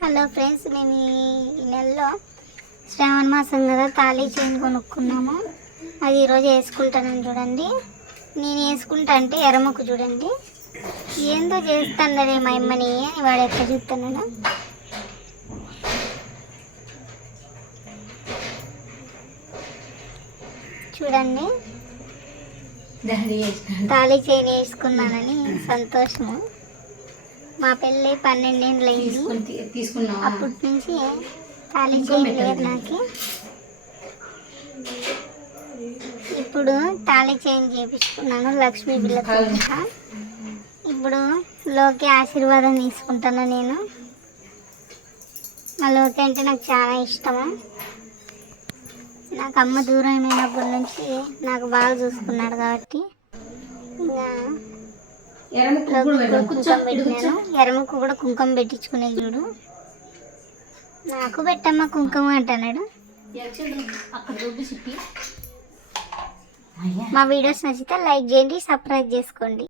Hello friends, మేము ఈ నెలలో శ్రావణ మాసం కదా తాళీ చైన్ కొనుక్కున్నాము. అది ఈరోజు వేసుకుంటాను. చూడండి, నేను వేసుకుంటా అంటే ఎర్రముక్కు చూడండి ఏందో చేస్తాడే మా అమ్మని అని వాడు ఎట్లా చూస్తున్నాడు. చూడండి, తాళీ చైన్ వేసుకున్నానని సంతోషము. మా పెళ్ళి 12 ఏళ్ళు అయింది. అప్పటి నుంచి తాళీ చైన్ లేదు నాకు. ఇప్పుడు తాళీ చైన్ చేయించుకున్నాను లక్ష్మీ బిళ్ళతో. ఇప్పుడు లోకి ఆశీర్వాదం తీసుకుంటాను. నేను మా లోకి అంటే నాకు చాలా ఇష్టము. నాకు అమ్మ దూరమైనప్పటి నుంచి నాకు బాగా చూసుకున్నాడు కాబట్టి ఇంకా కుంకుమ పెట్టినాను. ఎర్రముక్కు కూడా కుంకుమ పెట్టించుకునే చూడు. నాకు పెట్టమ్మా కుంకుమ అంటున్నాడు. మా వీడియోస్ నచ్చితే లైక్ చేయండి, సబ్స్క్రైబ్ చేసుకోండి.